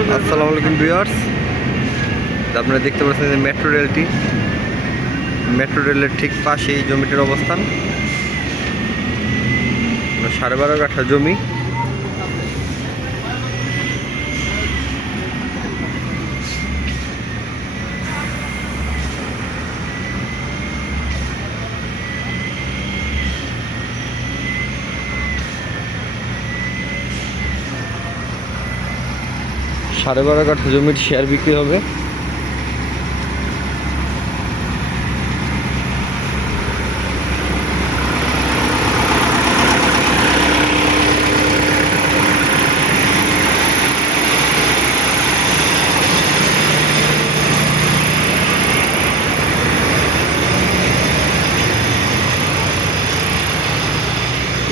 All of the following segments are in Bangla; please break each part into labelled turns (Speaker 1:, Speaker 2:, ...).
Speaker 1: আসসালামু আলাইকুম ভিউয়ার্স। আপনারা দেখতে পাচ্ছেন যে মেট্রো রেলটি। মেট্রো রেলের ঠিক পাশে এই জমিটির অবস্থান। সাড়ে বারো কাঠা জমি। সাড়ে বারো কাঠা জমির শেয়ার বিক্রি হবে।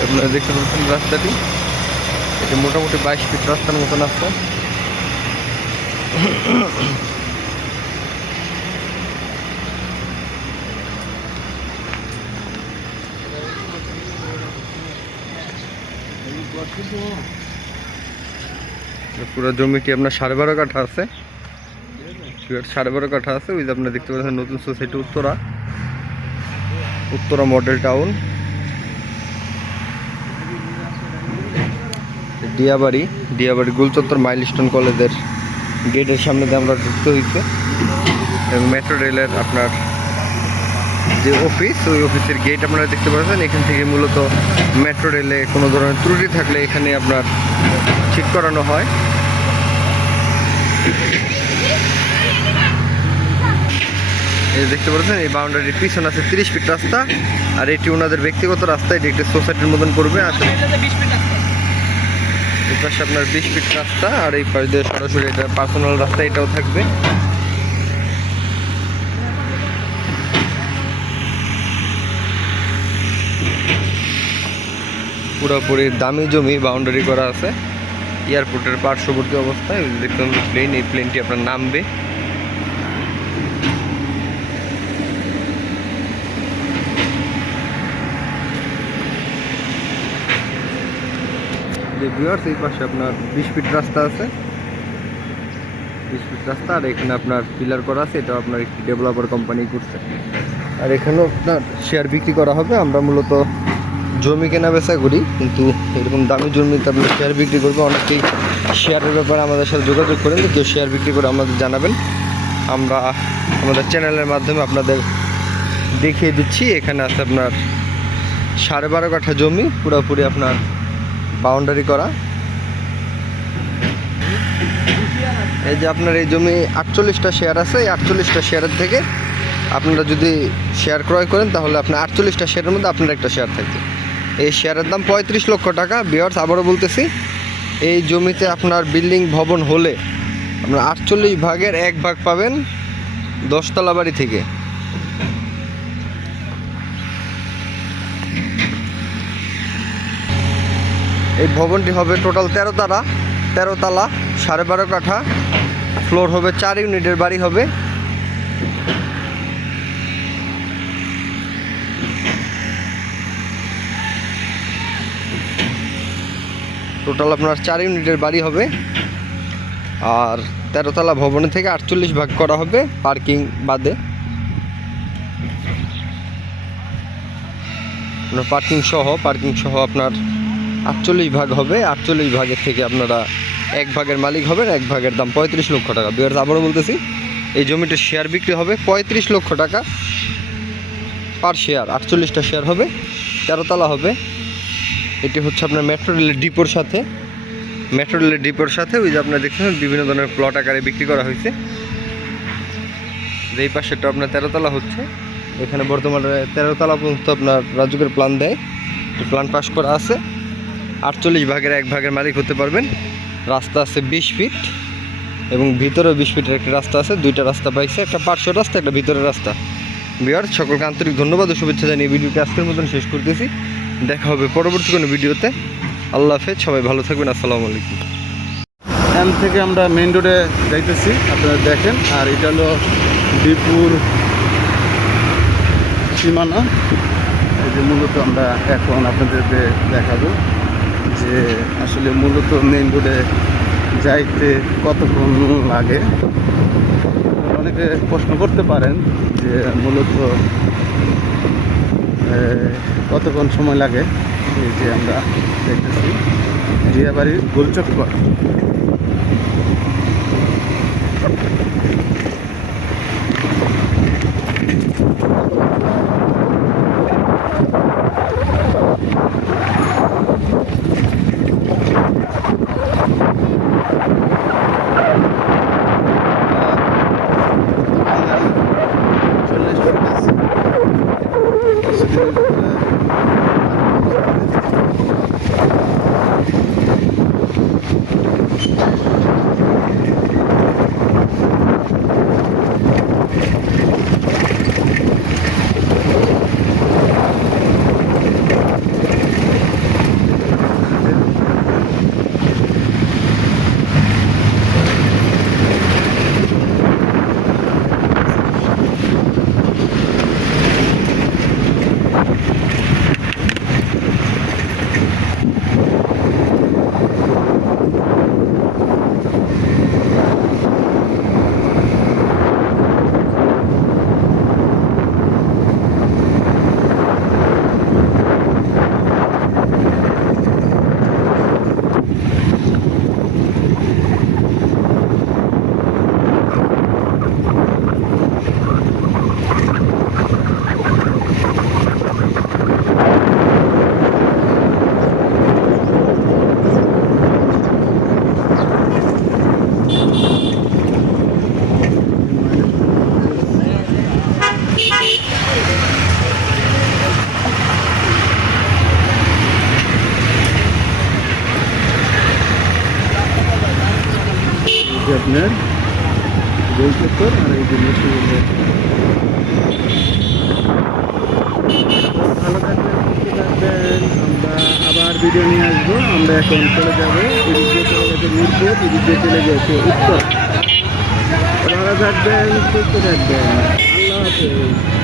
Speaker 1: আপনারা দেখতে পাচ্ছেন রাস্তাটি। এটি মোটামুটি বাইশ ফিট রাস্তার মতন আসছে পুরো জমিটি আপনার সাড়ে বারো কাঠা আছে? সাড়ে বারো কাঠা আছে, ওই যে আপনার দেখতে পাচ্ছেন নতুন society Uttara. Uttara model town. Diabari Diabari গুলচত্বর milestone কলেজের গেটের সামনে দিয়ে আমরা ঢুকতে হয়েছে। এবং মেট্রো রেলের আপনার যে অফিস ওই অফিসের গেট আপনারা দেখতে পাচ্ছেন। এখান থেকে মূলত মেট্রো রেলে কোনো ধরনের ত্রুটি থাকলে এখানে আপনার ঠিক করানো হয়। এই দেখতে পাচ্ছেন, এই বাউন্ডারির পিছনে আছে তিরিশ ফিট রাস্তা। আর এটি ওনাদের ব্যক্তিগত রাস্তা, এটি একটি সোসাইটির মতন করবে। আসলে এই পাশে আপনার বিশ ফিট রাস্তা আর এই পাশ দিয়ে সরাসরি এটা পার্সোনাল রাস্তা, এটাও থাকবে। পুরোপুরি দামি জমি বাউন্ডারি করা আছে। এয়ারপোর্টের পার্শ্ববর্তী অবস্থায় দেখুন প্লেন এই প্লেনটি আপনার নামবে। ভিউয়ার্স এই পাশে আপনার বিশ ফিট রাস্তা আছে। বিশ ফিট রাস্তা, আর এখানে আপনার পিলার করা আছে এটা আপনার একটি ডেভেলপার কোম্পানি করছে। আর এখানেও আপনার শেয়ার বিক্রি করা হবে। আমরা মূলত জমি কেনা বেচা করি, কিন্তু এরকম দামি জমিতে আপনি শেয়ার বিক্রি করব। অনেকেই শেয়ারের ব্যাপারে আমাদের সাথে যোগাযোগ করেন কেউ শেয়ার বিক্রি করে আমাদের জানাবেন। আমরা আমাদের চ্যানেলের মাধ্যমে আপনাদের দেখিয়ে দিচ্ছি। এখানে আছে আপনার সাড়ে বারো কাঠা জমি, পুরোপুরি আপনার বাউন্ডারি করা। এই যে আপনার এই জমি আটচল্লিশটা শেয়ার আছে, এই আটচল্লিশটা শেয়ারের থেকে আপনারা যদি শেয়ার ক্রয় করেন, তাহলে আপনার আটচল্লিশটা শেয়ারের মধ্যে আপনার একটা শেয়ার থাকবে। এই শেয়ারের দাম পঁয়ত্রিশ লক্ষ টাকা। বিয়ার্স আবারও বলতেছি, এই জমিতে আপনার বিল্ডিং ভবন হলে আপনার আটচল্লিশ ভাগের এক ভাগ পাবেন দশতলা বাড়ি থেকে। এই ভবনটি হবে টোটাল তেরো তালা তেরো তালা, সাড়ে বারো কাঠা। ফ্লোর হবে চার ইউনিটের, বাড়ি হবে। টোটাল আপনার চার ইউনিটের বাড়ি হবে। আর তেরোতলা ভবনের থেকে আটচল্লিশ ভাগ করা হবে পার্কিং বাদে। পার্কিং সহ পার্কিং সহ আপনার আটচল্লিশ ভাগ হবে, আটচল্লিশ ভাগের থেকে আপনারা এক ভাগের মালিক হবেন, এক ভাগের দাম পঁয়ত্রিশ লক্ষ টাকা। বিয়ার আবারও বলতেছি, এই জমিটার শেয়ার বিক্রি হবে পঁয়ত্রিশ লক্ষ টাকা পার শেয়ার আটচল্লিশটা শেয়ার হবে, তেরোতলা হবে। এটি হচ্ছে আপনার মেট্রো রেলের ডিপোর সাথে। মেট্রো রেলের ডিপোর সাথে ওই যে আপনার দেখছেন বিভিন্ন ধরনের প্লট আকারে বিক্রি করা হয়েছে। যে এই পাশেরটা আপনার তেরোতলা হচ্ছে। এখানে বর্তমানে তেরোতলা পর্যন্ত আপনার রাজুকের প্ল্যান দেয়। প্ল্যান পাস করা আছে। আটচল্লিশ ভাগের এক ভাগের মালিক হতে পারবেন। রাস্তা আছে বিশ ফিট এবং ভিতরেও বিশ ফিটের একটি রাস্তা আছে, দুইটা রাস্তা পাইছে, একটা পার্শ্ব রাস্তা, একটা ভিতরের রাস্তা। বিহার সকলকে আন্তরিক ধন্যবাদ ও শুভেচ্ছা জানিয়ে ভিডিওটি আজকের মতন শেষ করতেছি। দেখা হবে পরবর্তী কোনো ভিডিওতে। আল্লাহ হাফেজ, সবাই ভালো থাকবেন, আসসালামু আলাইকুম।
Speaker 2: এম থেকে আমরা মেইন রোডে যাইতেছি, আপনারা দেখেন। আর এটা হলো বিপুর সীমানা। এই যে মূলত আমরা এখন আপনাদেরকে দেখাবো। যে আসলে মূলত মেইন রোডে যাইতে কতক্ষণ লাগে। অনেকে প্রশ্ন করতে পারেন যে মূলত কতক্ষণ সময় লাগে? এই যে আমরা দেখতেছি, জিয়াবাড়ির গোলচক্কর। যে আপনার আর এই যে ভালো থাকবেন আমরা আবার ভিডিও নিয়ে আসব। আমরা এখন চলে যাব এদিক চলে গেছে উত্তর। ভালো থাকবেন, সুস্থ থাকবেন। আল্লাহ হাফেজ।